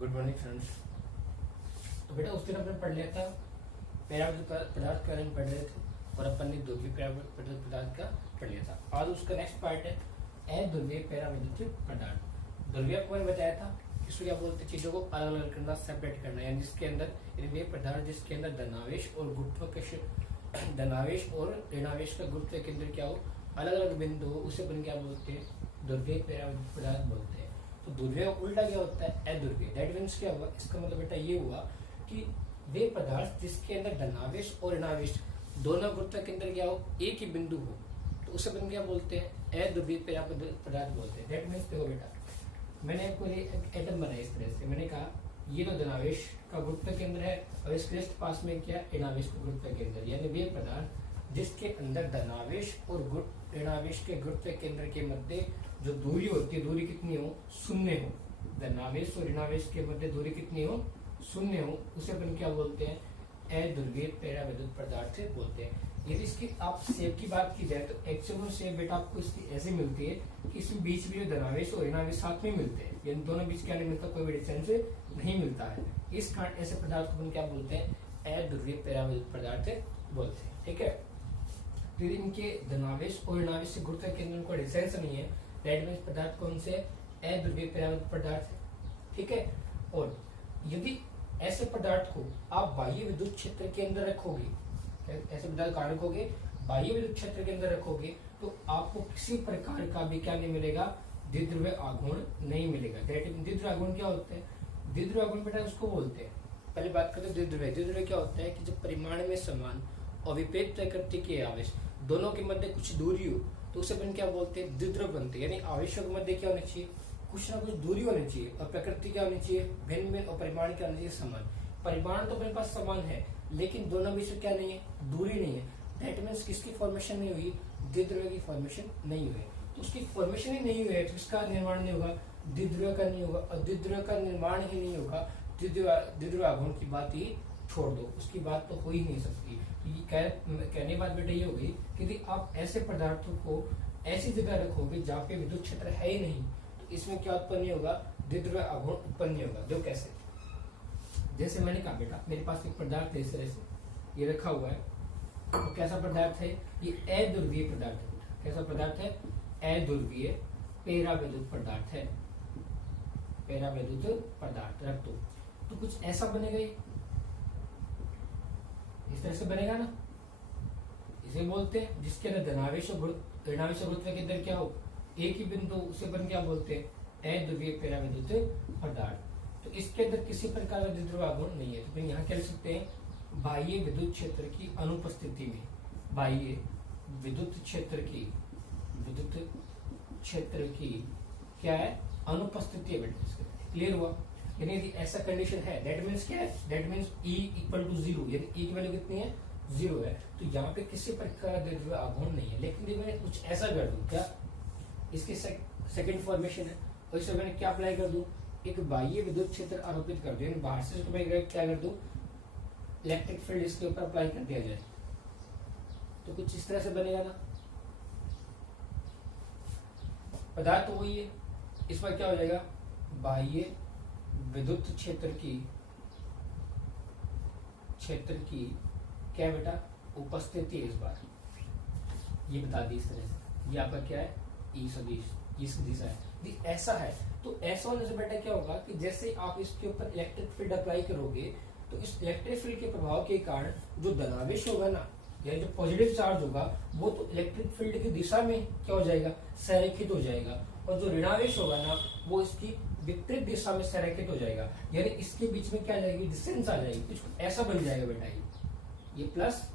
Good morning friends. तो बेटा उस दिन अपन पढ़ लिया था पैराविद्युत पदार्थ के बारे में पढ़ रहे थे और अपन ने ध्रुवीय पैराविद्युत पदार्थ का पढ़ लिया था। आज उसका नेक्स्ट पार्ट है अध्रुवीय पैराविद्युत पदार्थ। ध्रुवीय आपको मैंने बताया था इसको क्या बोलते हैं, चीजों को अलग अलग करना, सेपरेट करना, यानी जिसके अंदर वे पदार्थ जिसके अंदर धनावेश और गुरुत्वाकर्षण धनावेश और ऋणावेश का गुरुत्व केंद्र क्या हो, अलग अलग बिंदु हो, उसे अपन क्या बोलते हैं, ध्रुवीय पैराविद्युत पदार्थ बोलते हैं। तो ध्रुवीय का उल्टा क्या होता है, अध्रुवीय। दैट मीन्स क्या हुआ, इसका मतलब बेटा ये हुआ कि वे पदार्थ जिसके अंदर धनावेश और ऋणावेश दोनों गुरुत्व केंद्र क्या हो, एक ही बिंदु हो, तो उसे अपन क्या बोलते हैं, अध्रुवीय पैराविद्युत पदार्थ बोलते हैं। दैट मीन्स देखो बेटा, मैंने आपको एक एटम बनाया इस तरह से, मैंने कहा ये तो धनावेश का गुरुत्व केंद्र है और इसके जस्ट पास में क्या है, ऋणावेश का गुरुत्व केंद्र, यानी वे पदार्थ जिसके अंदर धनावेश और ऋणावेश के गुरुत्व केंद्र के मध्य जो दूरी होती है, दूरी कितनी हो, शून्य हो। धनावेश और ऋणावेश के मध्य दूरी कितनी हो, शून्य हो, उसे अपन क्या बोलते हैं, अध्रुवीय पैराविद्युत पदार्थ बोलते हैं। यदि इसकी आप शेप की बात की जाए तो एक्चुअल में शेप बेटा आपको इसकी ऐसे मिलती है कि इसमें बीच में जो धनावेश और ऋणावेश साथ में मिलते हैं, यानी दोनों बीच क्या नहीं मिलता, कोई भी डिस्टेंस नहीं मिलता है। इस कारण ऐसे पदार्थ को क्या बोलते हैं, अध्रुवीय पैराविद्युत पदार्थ बोलते हैं। ठीक है, तो इनके धनावेश और ऋणावेश से गुरुत्व केंद्र को डिस्टेंस नहीं है, दैट मींस पदार्थ कौन से, अध्रुवीय पैराविद्युत पदार्थ है। ठीक है, और यदि ऐसे पदार्थ को आप बाह्य विद्युत क्षेत्र के अंदर रखोगे, ऐसे पदार्थ का रखोगे बाह्य विद्युत क्षेत्र के अंदर रखोगे, तो आपको किसी प्रकार का भी क्या नहीं मिलेगा, द्विध्रुवीय आघूर्ण नहीं मिलेगा। द्विध्रुवीय आघूर्ण क्या होते हैं, द्विध्रुवीय आघूर्ण बेटा उसको बोलते हैं, पहले बात करते हैं द्विध्रुवीय। द्विध्रुवीय क्या होता है कि जब परिमाण में समान और विपरीत प्रकृति के आवेश दोनों के मध्य कुछ दूरी हो, तो उसे अपन क्या बोलते हैं, द्विध्रुव बनते हैं। यानी आवेशों के मध्य क्या होना चाहिए, कुछ ना कुछ दूरी होनी चाहिए, और प्रकृति क्या होनी चाहिए, भिन्न भिन्न, और परिमाण क्या होना चाहिए, समान। परिमाण तो अपने पास समान है, लेकिन दोनों बीच में क्या नहीं है, दूरी नहीं है। दैट मीन्स किसकी फॉर्मेशन नहीं हुई, द्विध्रुव की फॉर्मेशन नहीं हुई। तो उसकी फॉर्मेशन ही नहीं हुई है तो इसका निर्माण नहीं होगा, द्विध्रुव का नहीं होगा, और द्विध्रुव का निर्माण ही नहीं होगा, द्विध्रुव आघूर्ण की बात ही छोड़ दो, उसकी बात तो हो ही नहीं सकती। ये कहने बात बेटा ये होगी कि यदि आप ऐसे पदार्थों को ऐसी जगह रखोगे जहाँ पे विद्युत क्षेत्र है ही नहीं, तो इसमें क्या उत्पन्न नहीं होगा, द्विध्रुव आघूर्ण उत्पन्न नहीं होगा। जो कैसे, जैसे मैंने कहा बेटा मेरे पास एक पदार्थ है इस तरह से, ये रखा हुआ है, तो कैसा पदार्थ है, ये अध्रुवीय पदार्थ है। कैसा पदार्थ है, अध्रुवीय पैराविद्युत पदार्थ है। पैराविद्युत पदार्थ रख दो, तो कुछ ऐसा बनेगा, इस तरह से बनेगा ना, इसे बोलते हैं जिसके अंदर धनावेश और ऋणावेश और गुरुत्व केंद्र क्या हो, एक ही बिंदु, उसे अपन क्या बोलते हैं, अध्रुवीय पैराविद्युत पदार्थ। तो इसके अंदर किसी प्रकार का द्विध्रुव आघूर्ण नहीं है, तो फिर यहाँ क्या लिख सकते हैं, बाह्य विद्युत क्षेत्र की अनुपस्थिति में, बाह्य विद्युत क्षेत्र की क्या है, अनुपस्थिति है बेटा। क्लियर हुआ, यानी यदि ऐसा कंडीशन है, दैट मीन्स क्या है, that means E equal to 0, यानी E की वैल्यू कितनी है, 0 है, तो यहाँ पे किसी प्रकार का द्विध्रुव आघूर्ण नहीं है। लेकिन यदि मैंने कुछ ऐसा कर दूं, क्या इसकी सेकंड फॉर्मेशन है, और इसमें मैंने क्या अप्लाई कर दूं, एक बाह्य विद्युत क्षेत्र आरोपित कर दूं, यानी बाहर से मैं क्या कर दूं, इलेक्ट्रिक फील्ड इसके ऊपर अप्लाई कर दिया जाए, तो कुछ इस तरह से बनेगा ना, पदार्थ तो वही है, इस पर क्या हो जाएगा, बाह्य विद्युत क्षेत्र की क्या बेटा, उपस्थिति है। इस बार ये बता दी इस तरह से, ये आपका क्या है, ई सदिश, ये सदिश है। यदि ऐसा है तो ऐसा होने से बेटा क्या होगा कि जैसे आप इसके ऊपर इलेक्ट्रिक फील्ड अप्लाई करोगे, तो इस इलेक्ट्रिक फील्ड के प्रभाव के कारण जो धनावेश होगा ना, या जो पॉजिटिव चार्ज होगा, वो तो इलेक्ट्रिक फील्ड की दिशा में क्या हो जाएगा, संरेखित हो जाएगा, और जो ऋणावेश होगा ना, वो इसकी विपरीत दिशा में संरेखित हो जाएगा, यानी इसके बीच में क्या आ जाएगी, डिस्टेंस आ जाएगी, कुछ ऐसा बन जाएगा बेटा, ये प्लस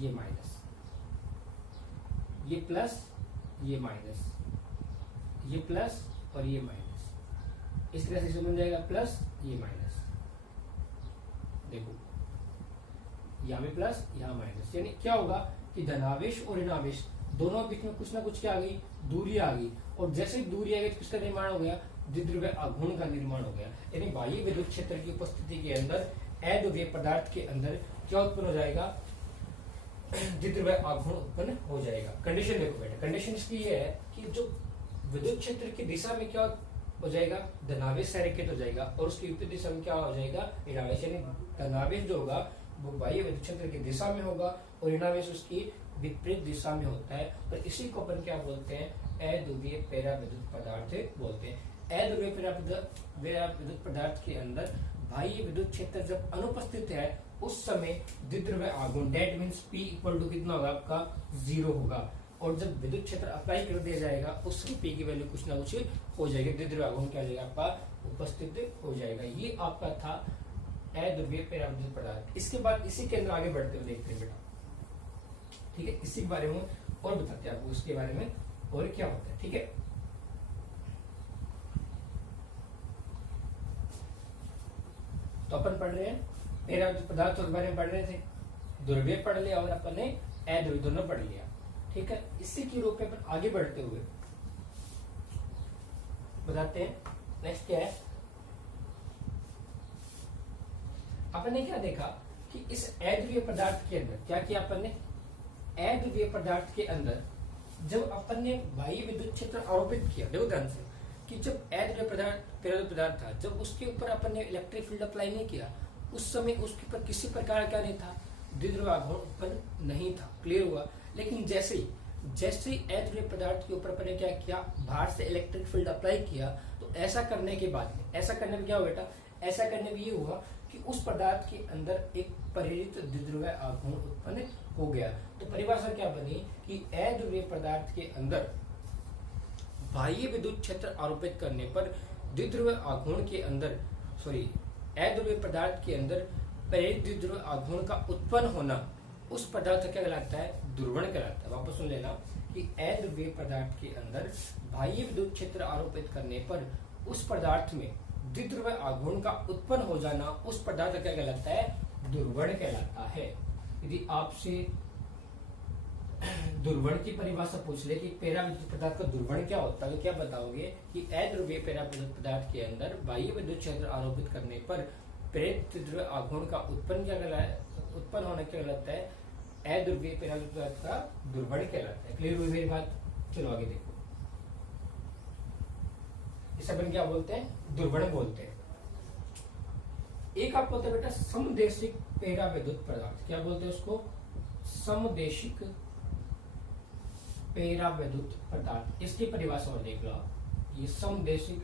ये माइनस, ये प्लस ये माइनस, ये प्लस और ये माइनस, इस तरह से बन जाएगा, प्लस ये माइनस, देखो यहाँ भी प्लस यहाँ माइनस, यानी क्या होगा कि धनावेश और ऋणावेश दोनों बीच में कुछ ना कुछ क्या आ गई, दूरी आ गई, और जैसे दूरी आ गई तो किसका निर्माण हो गया, द्विध्रुवीय आघूर्ण का निर्माण हो गया। यानी बाह्य विद्युत क्षेत्र की उपस्थिति के अंदर अध्रुवीय पदार्थ के अंदर क्या उत्पन्न हो जाएगा, द्विध्रुवीय आघूर्ण उत्पन्न हो जाएगा। कंडीशन देखो बेटा, कंडीशन इसकी ये है कि जो विद्युत क्षेत्र की दिशा में क्या हो जाएगा, धनावेश संरेखित हो जाएगा और उसकी विपरीत दिशा में क्या हो जाएगा, ऋणावेश। यानी धनावेश जो होगा वो बाह्य विद्युत क्षेत्र की दिशा में होगा और ऋणावेश उसकी विपरीत दिशा में होता है। और इसी को अपन क्या बोलते हैं, अध्रुवीय पराविद्युत पदार्थ बोलते हैं। अध्रुवीय पराविद्युत पदार्थ के अंदर बाह्य विद्युत क्षेत्र जब अनुपस्थित है उस समय द्विध्रुव आघूर्ण, that means P equal to कितना होगा आपका 0 होगा। और जब विद्युत क्षेत्र अप्लाई कर दिया जाएगा उस समय P की वैल्यू कुछ ना कुछ हो जाएगी, द्विध्रुव आघूर्ण क्या हो जाएगा आपका उपस्थित हो जाएगा। ये आपका था अध्रुवीय पराविद्युत पदार्थ। इसके बाद इसी के अंदर आगे बढ़ते हुए देखते हैं बेटा, ठीक है, इसी के बारे में और बताते हैं आपको, उसके बारे में और क्या होता है, ठीक है। तो अपन पढ़ रहे हैं पराविद्युत पदार्थ के बारे में पढ़ रहे थे, ध्रुवीय पढ़ लिया और अपन ने अध्रुवीय दोनों पढ़ लिया, ठीक है। इसी के रूप में अपन आगे बढ़ते हुए बताते हैं नेक्स्ट क्या है। अपन ने क्या देखा कि इस अध्रुवीय पदार्थ के अंदर क्या किया अपन ने, अध्रुवीय पदार्थ के अंदर जब अपन ने बाह्य विद्युत क्षेत्र आरोपित किया, देखो ध्यान से, कि जब अध्रुवीय पदार्थ था, जब उसके ऊपर अपन ने इलेक्ट्रिक फील्ड अप्लाई नहीं किया उस समय उसके ऊपर किसी प्रकार का नहीं था, द्विध्रुव आघूर्ण उत्पन्न नहीं था, क्लियर हुआ। लेकिन जैसे ही अध्रुवीय पदार्थ के ऊपर अपन ने क्या किया, बाहर से इलेक्ट्रिक फील्ड अप्लाई किया, तो ऐसा करने के बाद में, ऐसा करने में क्या हुआ बेटा, ऐसा करने में ये हुआ कि उस पदार्थ के अंदर एक प्रेरित द्विध्रुव आघूर्ण उत्पन्न हो गया। तो परिभाषा क्या बनी कि अध्रुवीय पदार्थ के अंदर बाह्य विद्युत क्षेत्र आरोपित करने पर द्विध्रुव आघूर्ण के अंदर, अध्रुवीय पदार्थ के अंदर प्रेरित द्विध्रुव आघूर्ण का उत्पन्न होना उस पदार्थ क्या कहलाता है, ध्रुवण कहलाता है। वापस सुन लेना कि अध्रुवीय पदार्थ के अंदर बाह्य विद्युत क्षेत्र आरोपित करने पर उस पदार्थ में द्विध्रुव आघूर्ण का उत्पन्न हो जाना उस पदार्थ क्या कहलाता है, ध्रुवण कहलाता है। यदि आपसे ध्रुवण की परिभाषा पूछ ले कि पराविद्युत पदार्थ का ध्रुवण क्या होता है, तो क्या बताओगे कि अध्रुवीय पराविद्युत पदार्थ के अंदर बाह्य विद्युत क्षेत्र आरोपित करने पर प्रेरित द्विध्रुव आघूर्ण का उत्पन्न होना क्या कहलाता है, अध्रुवीय पराविद्युत पदार्थ का ध्रुवण कहलाता है। क्लियर हुई मेरी बात, चलो आगे देखो। इसे अपन क्या बोलते हैं, ध्रुवण बोलते हैं। एक आपको होता है बेटा समदेशिक पराविद्युत पदार्थ, क्या बोलते हैं उसको, समदेशिक पराविद्युत पदार्थ। इसकी परिभाषा और देख लो आप, ये समदेशिक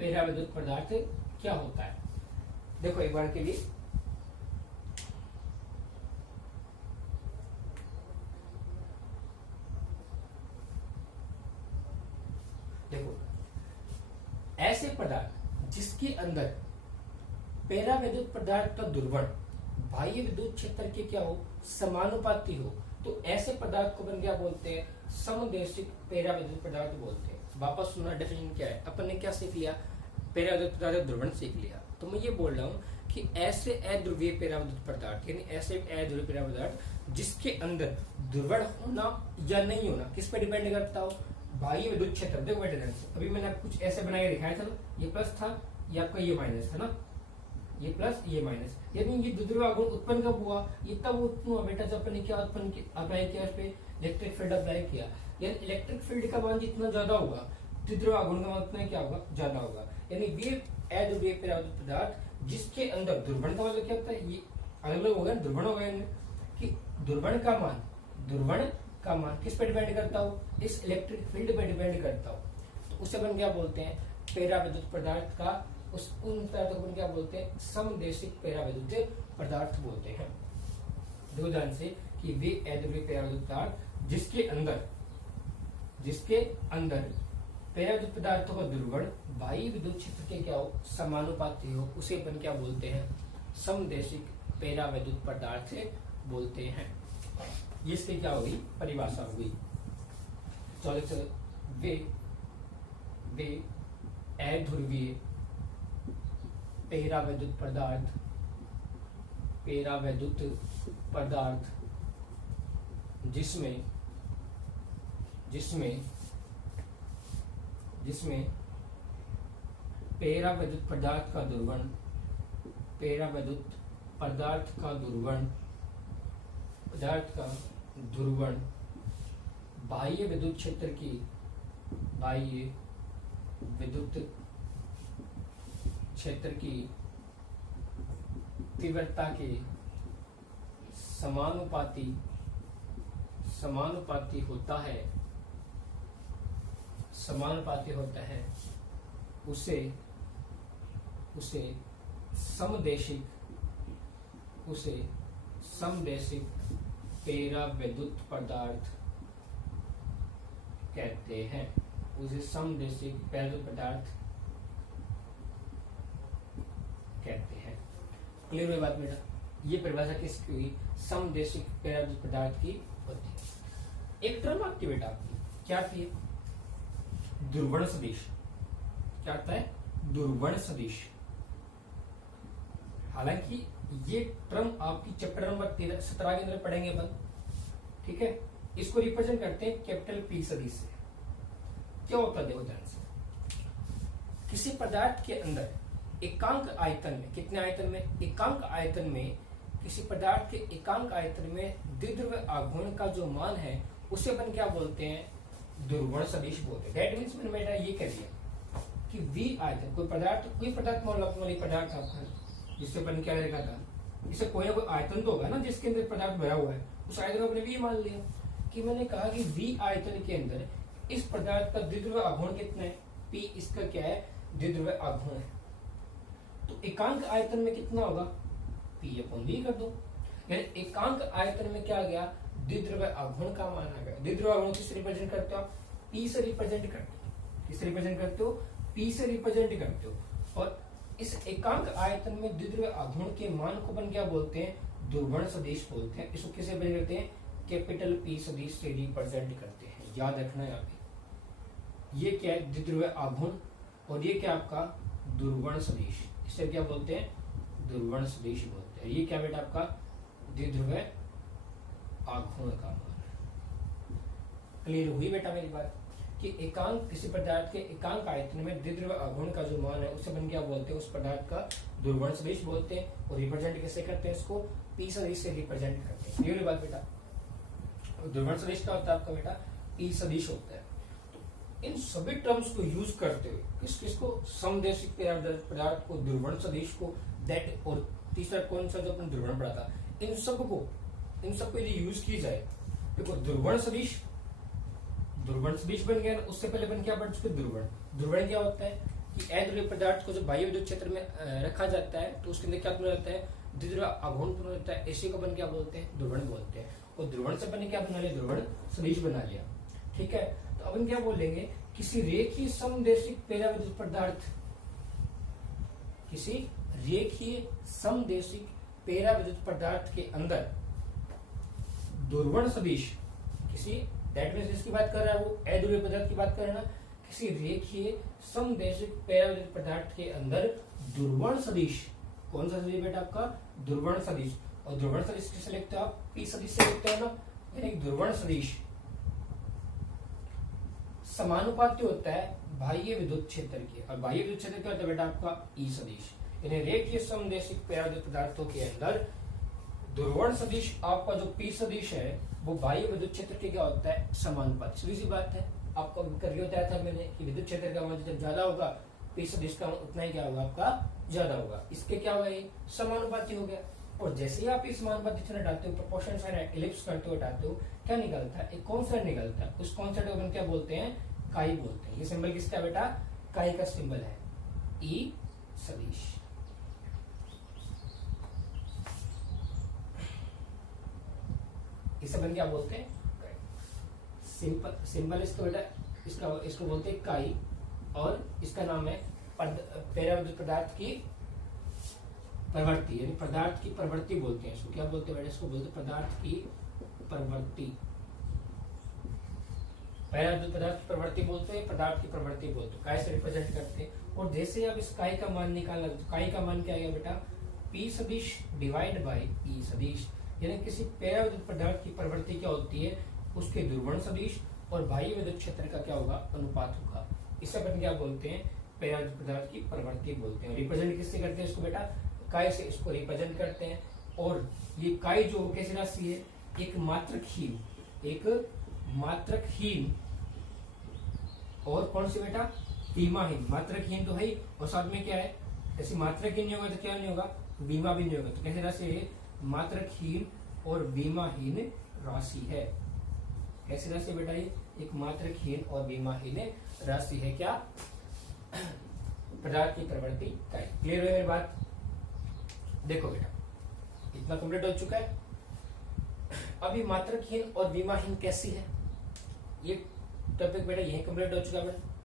पराविद्युत पदार्थ क्या होता है। देखो एक बार के लिए, देखो ऐसे पदार्थ जिसके अंदर पराविद्युत पदार्थ का ध्रुवण बाह्य विद्युत क्षेत्र के क्या हो, समानुपाती हो, तो ऐसे पदार्थ को अपन क्या बोलते हैं, समदेशिक पराविद्युत पदार्थ बोलते हैं। वापस सुनना, डेफिनेशन क्या है, अपन ने क्या सीख लिया, पराविद्युत पदार्थ ध्रुवण सीख लिया। तो मैं ये बोल रहा हूँ कि ऐसे अध्रुवीय पराविद्युत पदार्थ, यानी ऐसे अध्रुवीय पराविद्युत पदार्थ जिसके अंदर ध्रुवण होना या नहीं होना किस पे डिपेंड करता हो, बाह्य विद्युत क्षेत्र। देखो बेटे अभी मैंने कुछ ऐसे बनाए दिखाया था, ये प्लस था, ये आपका ये माइनस था ना, ये प्लस ये माइनस, यानी ये द्विध्रुव आघूर्ण उत्पन्न कब हुआ, ये तब उत्पन्न हुआ बेटा जब अपने क्या उत्पन्न अप्लाई किया, इस पे इलेक्ट्रिक फील्ड अप्लाई किया। यानी इलेक्ट्रिक फील्ड का मान जितना ज्यादा होगा द्विध्रुव आघूर्ण का मान उतना क्या होगा, ज्यादा होगा। यानी वे अध्रुवीय पराविद्युत पदार्थ जिसके अंदर ध्रुवण का मतलब क्या होता है, ये अलग अलग हो गया, ध्रुवण हो गया कि ध्रुवण का मान किस पे डिपेंड करता हो, इस इलेक्ट्रिक फील्ड पे डिपेंड करता हो। तो उसे अपन क्या बोलते हैं, पराविद्युत पदार्थ का, उन पदार्थों को क्या बोलते हैं, समदेशिक पराविद्युत पदार्थ बोलते हैं। दो ध्यान से कि वे अध्रुवीय पराविद्युत पदार्थ जिसके अंदर पराविद्युत पदार्थों का ध्रुवण बाह्य विद्युत क्षेत्र के क्या हो, समानुपाती हो, उसे अपन क्या बोलते हैं, समदेशिक पराविद्युत पदार्थ बोलते हैं। ये इसकी क्या होगी, परिभाषा होगी। चलो वे अध्रुवीय पराविद्युत पदार्थ जिसमें पराविद्युत पदार्थ का ध्रुवण बाह्य विद्युत क्षेत्र की तीव्रता के समानुपाती होता है उसे समदैशिक पेराविद्युत पदार्थ कहते हैं। उसे समदैशिक पेराविद्युत पदार्थ कहते हैं। क्लियर हुई बात बेटा? ये परिभाषा किसकी हुई? समदैशिक पेराविद्युत पदार्थ की होती है। एक टर्म आती है बेटा आपकी, क्या आती है? ध्रुवण सदिश। क्या आता है? ध्रुवण सदिश। हालांकि ये टर्म आपकी चैप्टर नंबर 17 के अंदर पढ़ेंगे अपन, ठीक है। इसको रिप्रेजेंट करते हैं कैपिटल पी सदिश से। क्या होता है देखो ध्यान से, किसी पदार्थ के अंदर एकांक आयतन में, कितने आयतन में? एकांक आयतन में, किसी पदार्थ के एकांक आयतन में द्विध्रुव आघूर्ण का जो मान है उसे अपन क्या बोलते हैं? ध्रुवण सदिश बोलते हैं। दैट मींस मैंने बेटा ये कह दिया कि वी आयतन, कोई पदार्थ मान लो पदार्थ आपका, जिससे अपन क्या देखा था, इसे कोई ना कोई आयतन तो होगा ना जिसके अंदर पदार्थ भरा हुआ है, उस आयतन को अपने वी मान लिया। कि मैंने कहा कि वी आयतन के अंदर इस पदार्थ का द्विध्रुव आघूर्ण कितना है? पी इसका क्या है? द्विध्रुव आघूर्ण है। तो एकांक आयतन में कितना होगा? पी अपॉन वी कर दो। यानी एकांक आयतन में क्या आ गया? द्विध्रुव आघूर्ण का मान आ गया। द्विध्रुव आघूर्ण किससे रिप्रेजेंट करते हो आप? पी से रिप्रेजेंट करते हो। किससे रिप्रेजेंट करते हो? पी से रिप्रेजेंट करते हो। और इस एकांक आयतन में द्विध्रुव आघूर्ण के मान को अपन क्या बोलते हैं? ध्रुवण सदिश बोलते हैं। इसको किसे रिप्रेजेंट करते हैं? कैपिटल पी सदिश से रिप्रेजेंट करते हैं। याद रखना है यहाँ पे, ये क्या है? द्विध्रुव आघूर्ण, और ये क्या आपका? ध्रुवण सदिश। इसे क्या बोलते हैं? ध्रुवण सदिश बोलते हैं। ये क्या बेटा आपका? द्विध्रुव आघूर्ण का मान। क्लियर हुई बेटा मेरी बात? कि एकांक, किसी पदार्थ के एकांक आयतन में द्विध्रुव आघूर्ण का जो मान है उसे अपन क्या बोलते हैं? उस पदार्थ का ध्रुवण सदिश बोलते हैं। और रिप्रेजेंट कैसे करते हैं? इसको पी सदिश से रिप्रेजेंट करते हैं। क्लियर बात बेटा? ध्रुवण सदिश क्या होता है आपका बेटा? पी सदिश होता है। तो इन सभी टर्म्स को यूज करते हुए किसको? समदैशिक पदार्थ को, ध्रुवण सदिश को, दैट, और तीसरा कौन सा जो अपन ध्रुवण पढ़ा था, इन सबको यदि यूज की जाए, देखो ध्रुवण सदिश बन गया ना। उससे पहले अपन क्या पढ़ चुके? ध्रुवण क्या होता है? कि अध्रुवीय पदार्थ को जो बाह्य विद्युत क्षेत्र में रखा जाता है तो उसके अंदर क्या बना रहता है? द्विध्रुव आघूर्ण बना रहता है। इसी को अपन क्या बोलते हैं? ध्रुवण बोलते हैं। और ध्रुवण से अपन क्या बना लिया? ध्रुवण सदिश बना लिया, ठीक है। तो अपन क्या बोलेंगे? किसी रेखीय समदैशिक पेराविद्युत पदार्थ, किसी रेखीय समदैशिक पेराविद्युत पदार्थ के अंदर ध्रुवण सदिश, किसी, दैट मींस जिसकी बात कर रहा है वो अध्रुवीय पदार्थ की बात कर रहा है ना, किसी रेखीय समदैशिक पेराविद्युत पदार्थ के अंदर ध्रुवण सदिश, कौन सा सदिश बेटा आपका? ध्रुवण सदिश। और ध्रुवण सदिश किससे लिखते हो आप? पी सदिश से लिखते हो ना। यानी ध्रुवण सदिश समानुपाती होता है बाह्य विद्युत क्षेत्र के, और बाह्य विद्युत क्षेत्र क्या होता है बेटा आपका? ई सदिश। यानी रेखीय समदैशिक पेराविद्युत पदार्थों के अंदर ध्रुवण सदिश आपका जो पी सदिश है वो बाह्य विद्युत क्षेत्र के क्या होता है? समानुपाती। सीधी सी बात है, आपको कर बताया था मैंने कि विद्युत क्षेत्र का मान जब ज्यादा होगा पी सदिश का उतना ही क्या होगा? आपका ज्यादा होगा। इसके क्या होगा? ये समानुपाती हो गया। और जैसे ही आप इस समानुपाती चिन्ह हटाते हो, प्रोपोर्शन साइन इलिप्स करते हो, हटाते हो, क्या निकलता है? एक कॉन्स्टेंट निकलता है। उस कॉन्स्टेंट को हम क्या बोलते हैं? काई बोलते हैं। ये सिंबल किसका बेटा? काई का सिंबल है, ई सदिश। इसे अपन क्या बोलते हैं? सिंबल इसका बेटा, इसको बोलते हैं काई, और इसका नाम है पेराविद्युत पदार्थ की प्रवृत्ति, यानी पदार्थ की प्रवृत्ति बोलते हैं इसको। क्या बोलते हैं बेटा? इसको बोलते हैं पदार्थ की प्रवृत्ति। पेराविद्युत पदार्थ की प्रवृत्ति बोलते हैं, पदार्थ की प्रवृत्ति बोलते हैं। काय से रिप्रेजेंट करते हैं। और जैसे आप इस काय का मान निकालना, तो काय का मान क्या आएगा बेटा? पी सदिश डिवाइड बाई ई सदिश। यानी किसी पेराविद्युत पदार्थ की प्रवृत्ति क्या होती है? उसके ध्रुवण सदिश और बाह्य विद्युत क्षेत्र का क्या होगा? अनुपात होगा। इसे अपन क्या बोलते हैं? पेराविद्युत पदार्थ की प्रवृत्ति बोलते हैं। रिप्रेजेंट किससे करते हैं इसको बेटा? काय से इसको रिप्रेजेंट करते हैं। और ये काय जो कैसी राशि है? एक मात्रकहीन और कौन सी बेटा? सीमाहीन। मात्रकहीन तो है ही, और साथ में क्या है? जैसे मात्रकहीन नहीं होगा तो क्या नहीं होगा, बीमा भी नहीं होगा। तो कैसे राशि मात्रकहीन और बीमाहीन राशि है। कैसी राशि बेटा ये एक मात्रकहीन और बीमाहीन राशि है। क्या पदार्थ की प्रवृत्ति इकाई। क्लियर है मेरी बात। देखो बेटा इतना कंप्लीट हो चुका है। अभी मात्रकहीन और बीमाहीन कैसी है ये टॉपिक बेटा यही कंप्लीट हो चुका है बेटा।